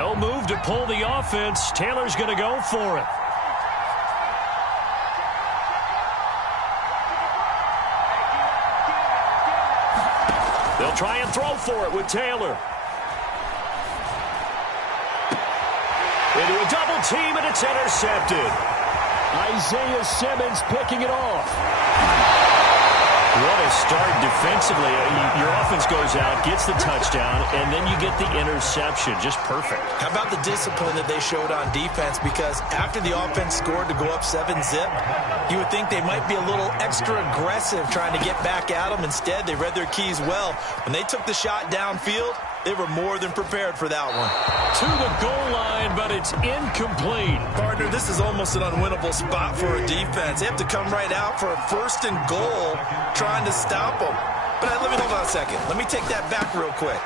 No move to pull the offense. Taylor's going to go for it. They'll try and throw for it with Taylor. Into a double team, and it's intercepted. Isaiah Simmons picking it off. What a start defensively. Your offense goes out, gets the touchdown, and then you get the interception. Just perfect. How about the discipline that they showed on defense? Because after the offense scored to go up 7-zip, you would think they might be a little extra aggressive trying to get back at them. Instead, they read their keys well. When they took the shot downfield, they were more than prepared for that one. To the goal line, but it's incomplete. Partner, this is almost an unwinnable spot for a defense. They have to come right out for a 1st and goal trying to stop them. But let me hold on a second. Let me take that back real quick.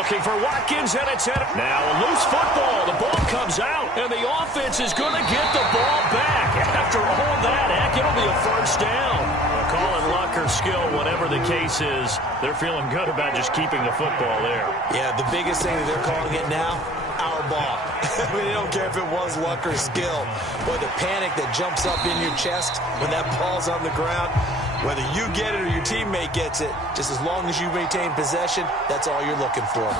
Looking for Watkins, and it's in. Now a loose football. The ball comes out, and the offense is going to get the ball back. After all that, heck, it'll be a 1st down. Call it luck or skill, whatever the case is. They're feeling good about just keeping the football there. Yeah, the biggest thing that they're calling it now, our ball. I mean, they don't care if it was luck or skill. Boy, the panic that jumps up in your chest when that ball's on the ground, whether you get it or your teammate gets it, just as long as you maintain possession, that's all you're looking for.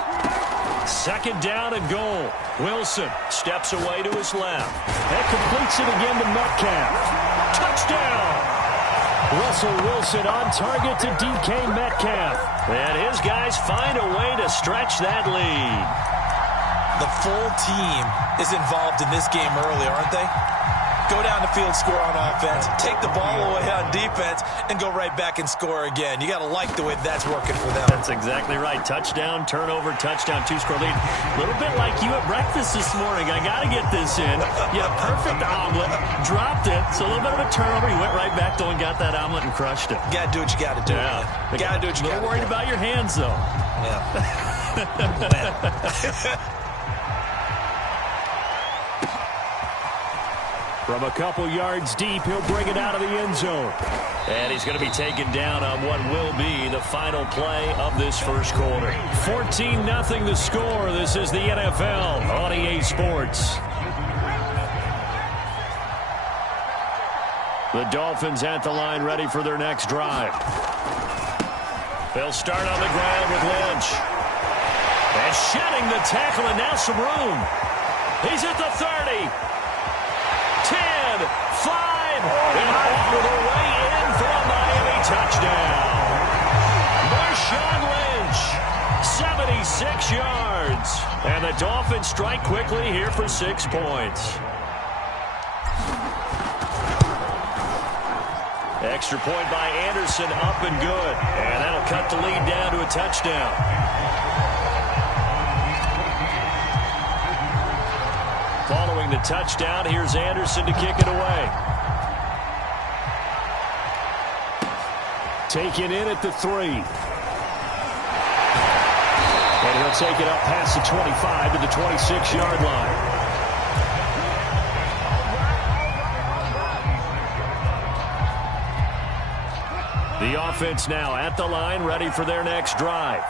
2nd down and goal. Wilson steps away to his left. That completes it again to Metcalf. Touchdown! Russell Wilson on target to DK Metcalf. And his guys find a way to stretch that lead. The full team is involved in this game early, aren't they? Go down the field, score on offense, take the ball away on defense, and go right back and score again. You got to like the way that's working for them. That's exactly right. Touchdown, turnover, touchdown, 2-score lead. A little bit like you at breakfast this morning. I got to get this in. Yeah, perfect omelet. Dropped it. So a little bit of a turnover. You went right back, though, and got that omelet and crushed it. You got to do what you got to do. Yeah. You got to do what you got to do. A little worried about your hands, though. Yeah. From a couple yards deep, he'll bring it out of the end zone. And he's going to be taken down on what will be the final play of this 1st quarter. 14-0 the score. This is the NFL on EA Sports. The Dolphins at the line, ready for their next drive. They'll start on the ground with Lynch. And shedding the tackle, and now some room. He's at the 30. 10, 5, and off with a way in for a Miami touchdown. Marshawn Lynch, 76 yards. And the Dolphins strike quickly here for 6 points. Extra point by Anderson, up and good. And that'll cut the lead down to a touchdown. Following the touchdown, here's Anderson to kick it away. Taken in at the 3. And he'll take it up past the 25 to the 26-yard line. The offense now at the line, ready for their next drive.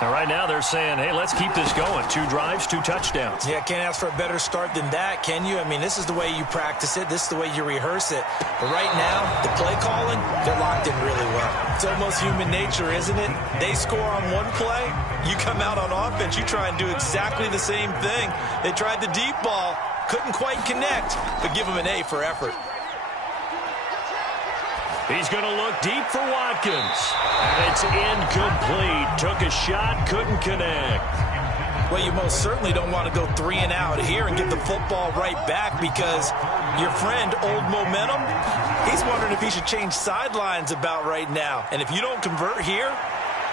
And right now they're saying, hey, let's keep this going. 2 drives, 2 touchdowns. Yeah, can't ask for a better start than that, can you? I mean, this is the way you practice it. This is the way you rehearse it. But right now, the play calling, they're locked in really well. It's almost human nature, isn't it? They score on one play. You come out on offense, you try and do exactly the same thing. They tried the deep ball, couldn't quite connect, but give them an A for effort. He's going to look deep for Watkins. And it's incomplete. Took a shot, couldn't connect. Well, you most certainly don't want to go 3 and out here and get the football right back, because your friend, Old Momentum, he's wondering if he should change sidelines about right now. And if you don't convert here,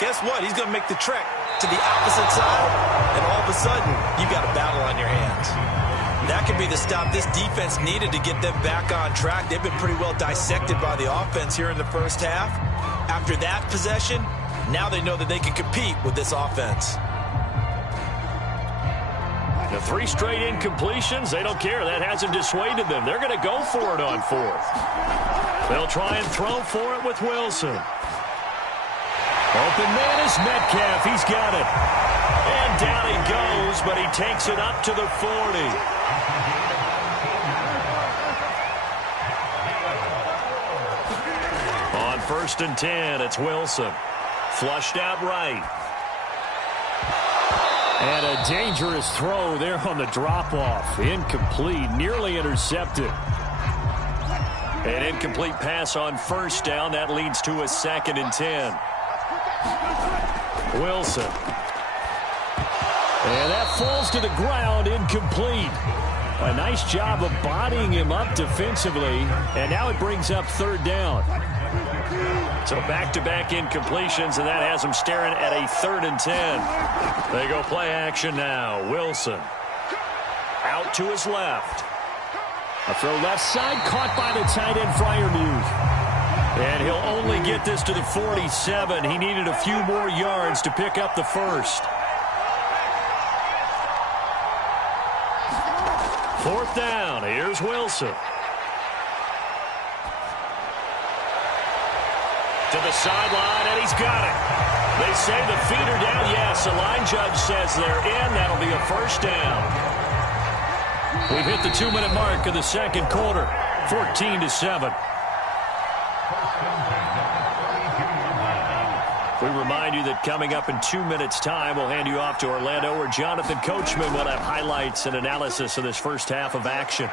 guess what? He's going to make the trek to the opposite side, and all of a sudden, you've got a battle on your hands. That could be the stop this defense needed to get them back on track. They've been pretty well dissected by the offense here in the 1st half. After that possession, now they know that they can compete with this offense. The 3 straight incompletions, they don't care. That hasn't dissuaded them. They're going to go for it on 4th. They'll try and throw for it with Wilson. Open man is Metcalf. He's got it. And down he goes lose, but he takes it up to the 40. On 1st and 10, it's Wilson. Flushed out right. And a dangerous throw there on the drop-off. Incomplete, nearly intercepted. An incomplete pass on 1st down. That leads to a 2nd and 10. Wilson. And that falls to the ground, incomplete. A nice job of bodying him up defensively. And now it brings up 3rd down. So back-to-back incompletions, and that has him staring at a 3rd and 10. They go play action now. Wilson out to his left. A throw left side, caught by the tight end, Freiermuth. And he'll only get this to the 47. He needed a few more yards to pick up the 1st. 4th down. Here's Wilson. To the sideline, and he's got it. They say the feet are down. Yes, the line judge says they're in. That'll be a 1st down. We've hit the 2-minute mark of the 2nd quarter. 14-7. We remind you that coming up in 2 minutes' time, we'll hand you off to Orlando, where Jonathan Coachman will have highlights and analysis of this first half of action.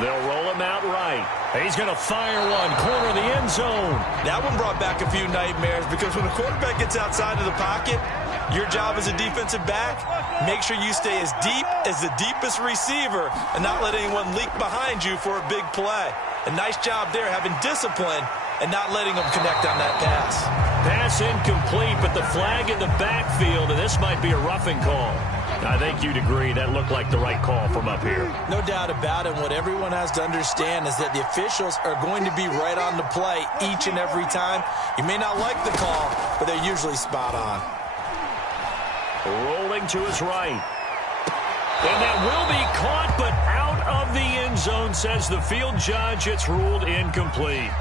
They'll roll him out right. He's going to fire one, corner of the end zone. That one brought back a few nightmares, because when a quarterback gets outside of the pocket, your job as a defensive back, make sure you stay as deep as the deepest receiver and not let anyone leak behind you for a big play. A nice job there, having discipline and not letting them connect on that pass. Pass incomplete, but the flag in the backfield, and this might be a roughing call. I think you'd agree that looked like the right call from up here. No doubt about it. What everyone has to understand is that the officials are going to be right on the play each and every time. You may not like the call, but they're usually spot on. Rolling to his right. And that will be caught, but out of the end zone, says the field judge. It's ruled incomplete.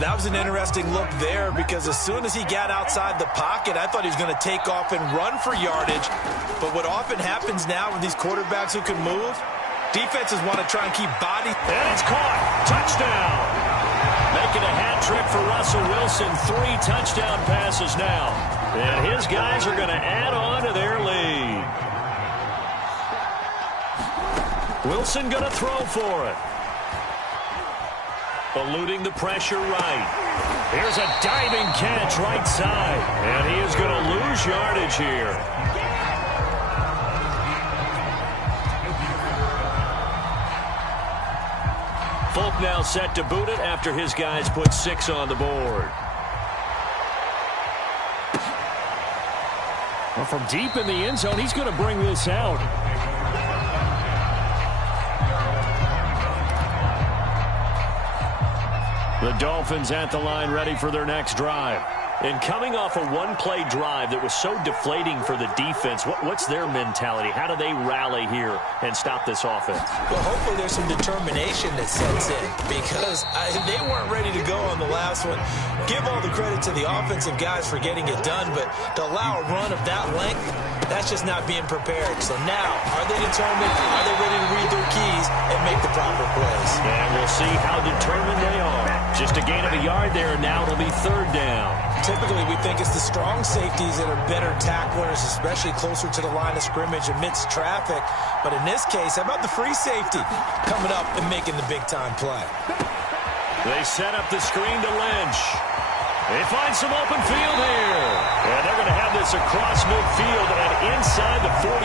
That was an interesting look there, because as soon as he got outside the pocket, I thought he was going to take off and run for yardage. But what often happens now with these quarterbacks who can move, defenses want to try and keep body. And it's caught. Touchdown. Making a hat trick for Russell Wilson. 3 touchdown passes now. And his guys are going to add on to their lead. Wilson going to throw for it. Eluding the pressure right. Here's a diving catch right side. And he is going to lose yardage here. Folk now set to boot it after his guys put 6 on the board. Well, from deep in the end zone, he's going to bring this out. The Dolphins at the line, ready for their next drive. And coming off a one-play drive that was so deflating for the defense, what's their mentality? How do they rally here and stop this offense? Well, hopefully there's some determination that sets in, because they weren't ready to go on the last one. Give all the credit to the offensive guys for getting it done, but to allow a run of that length, that's just not being prepared. So now, are they determined? Are they ready to read their keys and make the proper plays? And we'll see how determined they are. Just a gain of a yard there, and now it'll be 3rd down. Typically, we think it's the strong safeties that are better tacklers, especially closer to the line of scrimmage amidst traffic. But in this case, how about the free safety coming up and making the big-time play? They set up the screen to Lynch. They find some open field here. And they're going to have this across midfield and inside the 45.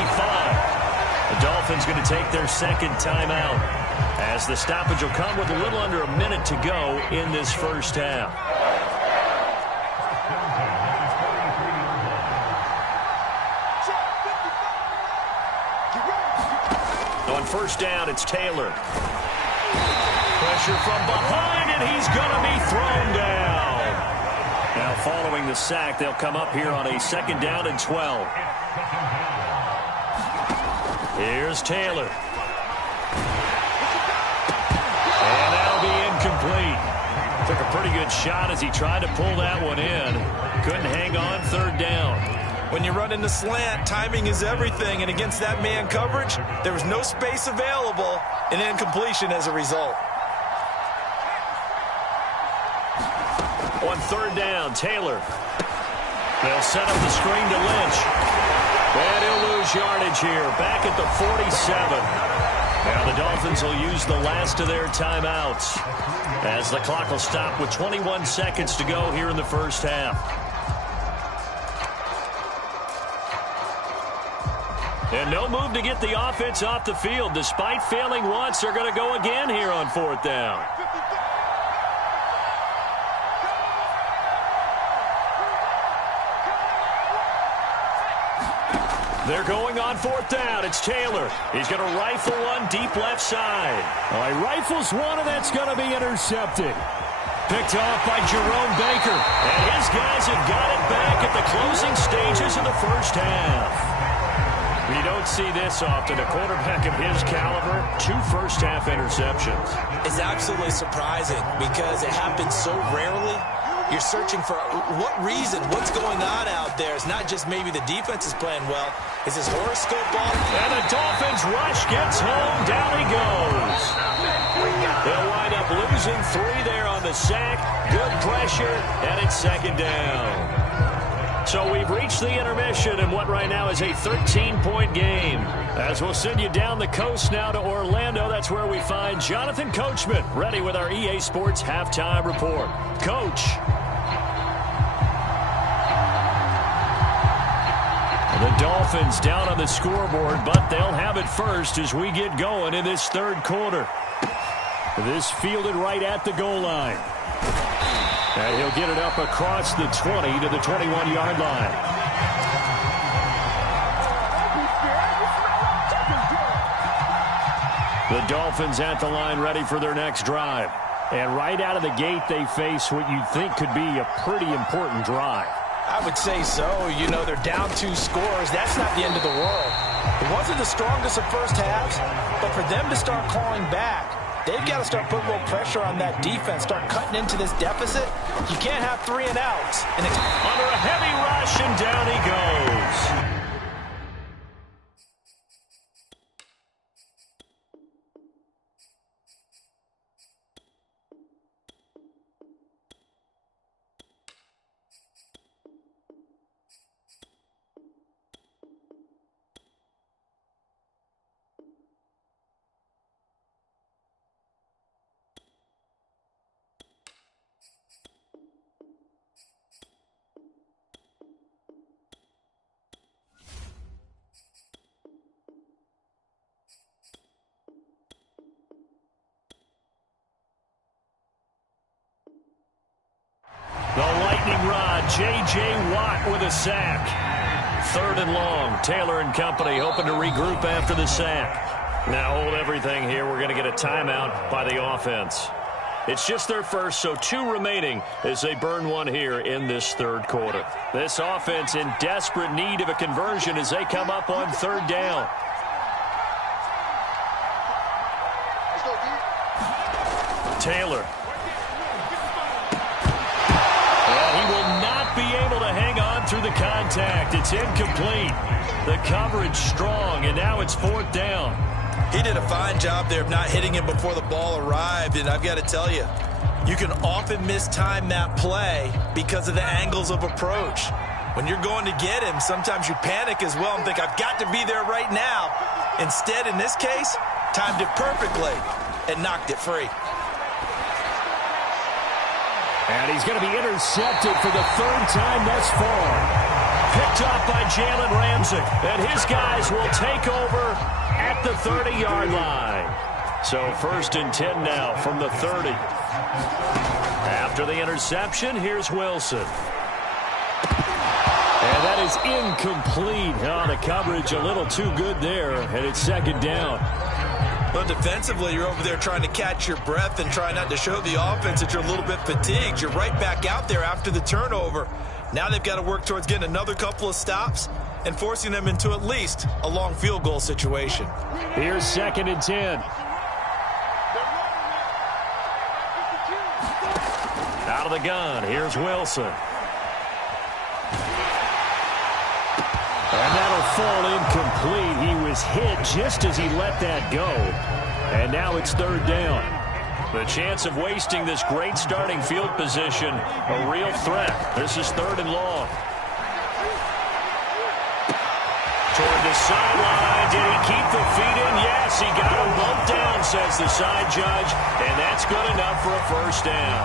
The Dolphins going to take their 2nd timeout, as the stoppage will come with a little under a minute to go in this first half. On 1st down, it's Taylor. Pressure from behind, and he's going to be thrown down. Now, following the sack, they'll come up here on a 2nd down and 12. Here's Taylor. And that'll be incomplete. Took a pretty good shot as he tried to pull that one in. Couldn't hang on. 3rd down. When you run in the slant, timing is everything, and against that man coverage, there was no space available, and incompletion as a result. On third down, Taylor. They'll set up the screen to Lynch. And he'll lose yardage here, back at the 47. Now the Dolphins will use the last of their timeouts as the clock will stop with 21 seconds to go here in the first half. And no move to get the offense off the field. Despite failing once, they're going to go again here on fourth down. They're going on fourth down. It's Taylor. He's going to rifle one deep left side. Well, he rifles one, and that's going to be intercepted. Picked off by Jerome Baker. And his guys have got it back at the closing stages of the first half. You don't see this often. A quarterback of his caliber, 2 first-half interceptions. It's absolutely surprising because it happens so rarely. You're searching for what reason, what's going on out there. It's not just maybe the defense is playing well. Is this horoscope ball? And the Dolphins rush gets home. Down he goes. They'll wind up losing 3 there on the sack. Good pressure, and it's second down. So we've reached the intermission in what right now is a 13-point game. As we'll send you down the coast now to Orlando, that's where we find Jonathan Coachman, ready with our EA Sports Halftime Report. Coach. The Dolphins down on the scoreboard, but they'll have it first as we get going in this third quarter. This fielded right at the goal line. And he'll get it up across the 20 to the 21-yard line. The Dolphins at the line ready for their next drive. And right out of the gate, they face what you'd think could be a pretty important drive. I would say so. You know, they're down 2 scores. That's not the end of the world. It wasn't the strongest of first halves, but for them to start clawing back, they've got to start putting a little pressure on that defense, start cutting into this deficit. You can't have 3 and outs. And under a heavy rush, and down he goes. The lightning rod, J.J. Watt with a sack. 3rd and long. Taylor and company hoping to regroup after the sack. Now hold everything here. We're going to get a timeout by the offense. It's just their first, so 2 remaining as they burn one here in this third quarter. This offense in desperate need of a conversion as they come up on 3rd down. Taylor. Through the contact. It's incomplete. The coverage strong, and now it's 4th down. He did a fine job there of not hitting him before the ball arrived, and I've got to tell you, you can often mistime that play because of the angles of approach. When you're going to get him, sometimes you panic as well and think, I've got to be there right now. Instead, in this case, timed it perfectly and knocked it free. And he's going to be intercepted for the 3rd time thus far. Picked up by Jalen Ramsey. And his guys will take over at the 30-yard line. So 1st and 10 now from the 30. After the interception, here's Wilson. And that is incomplete. Oh, the coverage a little too good there. And it's 2nd down. But defensively, you're over there trying to catch your breath and try not to show the offense that you're a little bit fatigued. You're right back out there after the turnover. Now they've got to work towards getting another couple of stops and forcing them into at least a long field goal situation. Here's 2nd and 10. Out of the gun, here's Wilson. And that'll fall incomplete. He was hit just as he let that go. And now it's third down. The chance of wasting this great starting field position, a real threat. This is third and long. Toward the sideline. Did he keep the feet in? Yes, he got him bumped down, says the side judge. And that's good enough for a first down.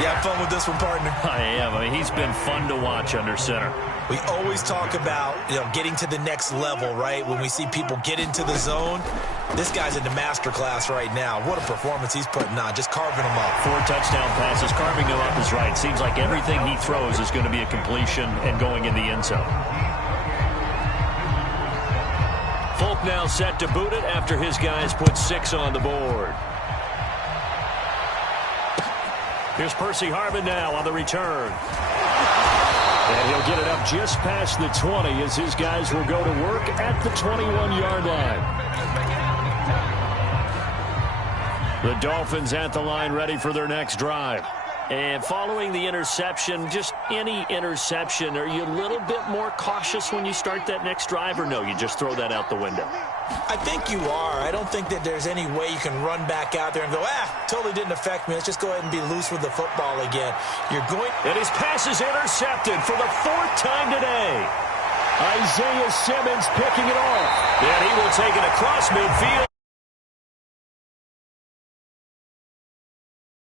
You have fun with this one, partner? I am. I mean, he's been fun to watch under center. We always talk about, getting to the next level, right? When we see people get into the zone, this guy's in the master class right now. What a performance he's putting on, just carving them up. 4 touchdown passes. Carving them up is right. Seems like everything he throws is going to be a completion and going in the end zone. Folk now set to boot it after his guys put 6 on the board. Here's Percy Harvin now on the return. And he'll get it up just past the 20 as his guys will go to work at the 21-yard line. The Dolphins at the line ready for their next drive. And following the interception, just any interception, are you a little bit more cautious when you start that next drive, or no, you just throw that out the window? I think you are. I don't think that there's any way you can run back out there and go, totally didn't affect me. Let's just go ahead and be loose with the football again. And his pass is intercepted for the 4th time today. Isaiah Simmons picking it off. And he will take it across midfield.